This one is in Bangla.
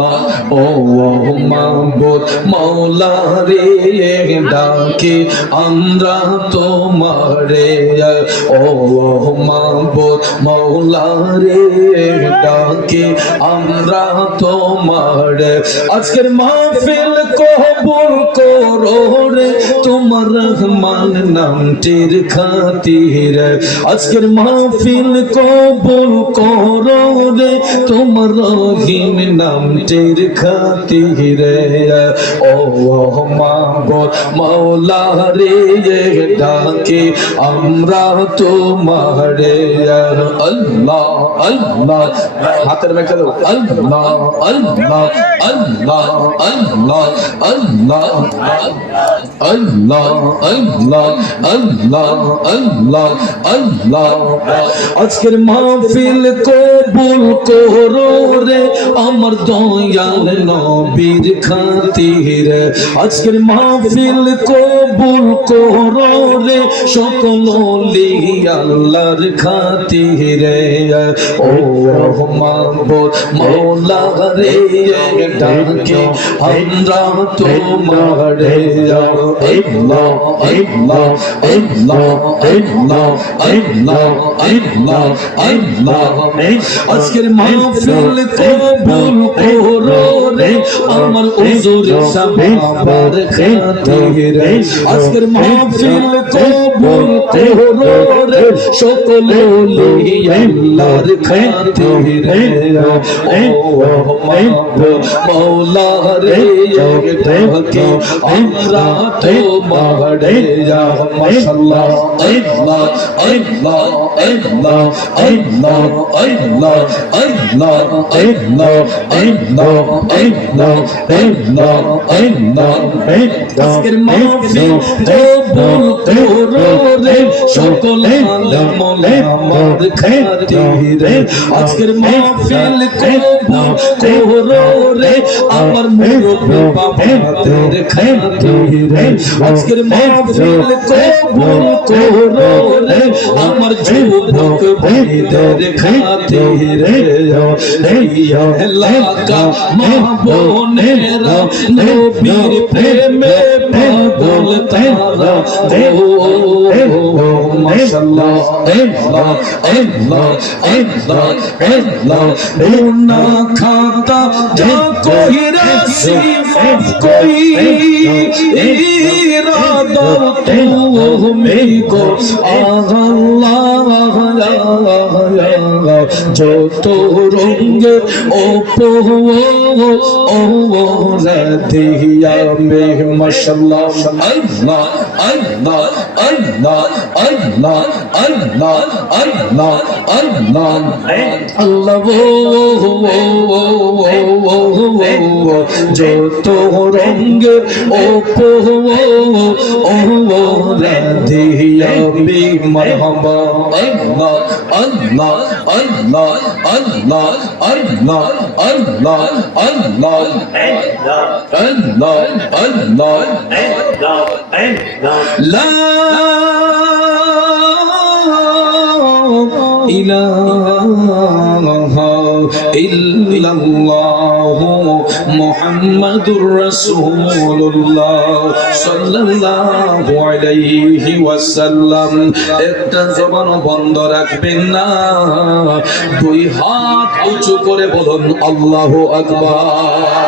আল্লাহ ও মাবুদ মাওলা রে ডাকে আমরা তোমারে ও মাবুদ মাওলা রে ডাকে আমরা তোমারে আজকের মাহফিল কবুল করো রে তোমার রহমান নামটির খাতিরে আজকের মাহফিল কবুল করো রে তোমার রহিম নামটির খাতিরে ও মাবুদ মাওলা রে ডাকে আমরা তোমারে আল্লাহ আল্লাহ হাতের ব্যাগটা দাও আল্লাহ আল্লাহ আল্লাহ আল্লাহ আল্লাহ আল্লাহ আল্লাহ আল্লাহ আল্লাহ আল্লাহ আজকের মাহফিল কবুল করো রে আমার দয়াল নবীর খাতিরে আজকের মাহফিল কবুল করো রে সকল ওলি আল্লাহর খাতিরে ও মাবুদ মাওলা রে ডাকে আমরা তোমারে আল্লাহ আল্লাহ আল্লাহ আল্লাহ আল্লাহ আল্লাহ আল্লাহ আজকের মাহফিল কবুল করো রে আমার হুজুর সাহাবার খাতিরে আজকের মাহফিল কবুল করো রে সকল ওলি আল্লাহর খাতিরে ও মাওলা রে ডাকে আমরা তোমারে মাশাআল্লাহ আল্লাহ আল্লাহ আল্লাহ আল্লাহ আল্লাহ আল্লাহ আল্লাহ আল্লাহ আল্লাহ আল্লাহ আল্লাহ আজকের মাহফিল কবুল করো রে সকল আলেম ওলামার খাতিরে আজকের মাহফিল কবুল করো রে আমার মুরব্বি বাবাদের খাতিরে আজকের মাহফিল কবুল করো রে আমার যুবক ভাইদের খাতিরে এই এলাকা মা বোনেরা নবীর প্রেমে পাগল তারা মাশাআল্লাহ আল্লাহ আল্লাহ আল্লাহ আল্লাহ গুনা খাতা যা কোই রাসি মাফ কোই ইরাদা তুমি কো আল্লাহ যত রঙে ওপো ও রাধিয়া মে মাশাআল্লাহ আল্লাহ আল্লাহ আল্লাহ আল্লাহ আল্লাহ আল্লাহ আল্লাহ আল্লাহ যত রঙে ওপো ও রাধিয়া মে মারহাবা আল্লাহ আল্লাহ আল্লাহ আল্লাহ আল্লাহ আল্লাহ আল্লাহ আল্লাহ আল্লাহ লা ইলাহা ইল্লাল্লাহ মুহাম্মাদুর রাসূলুল্লাহ সাল্লাল্লাহু আলাইহি ওয়াসাল্লাম একটা জবান বন্ধ রাখবেন না দুই হাত উঁচু করে বলুন আল্লাহু আকবার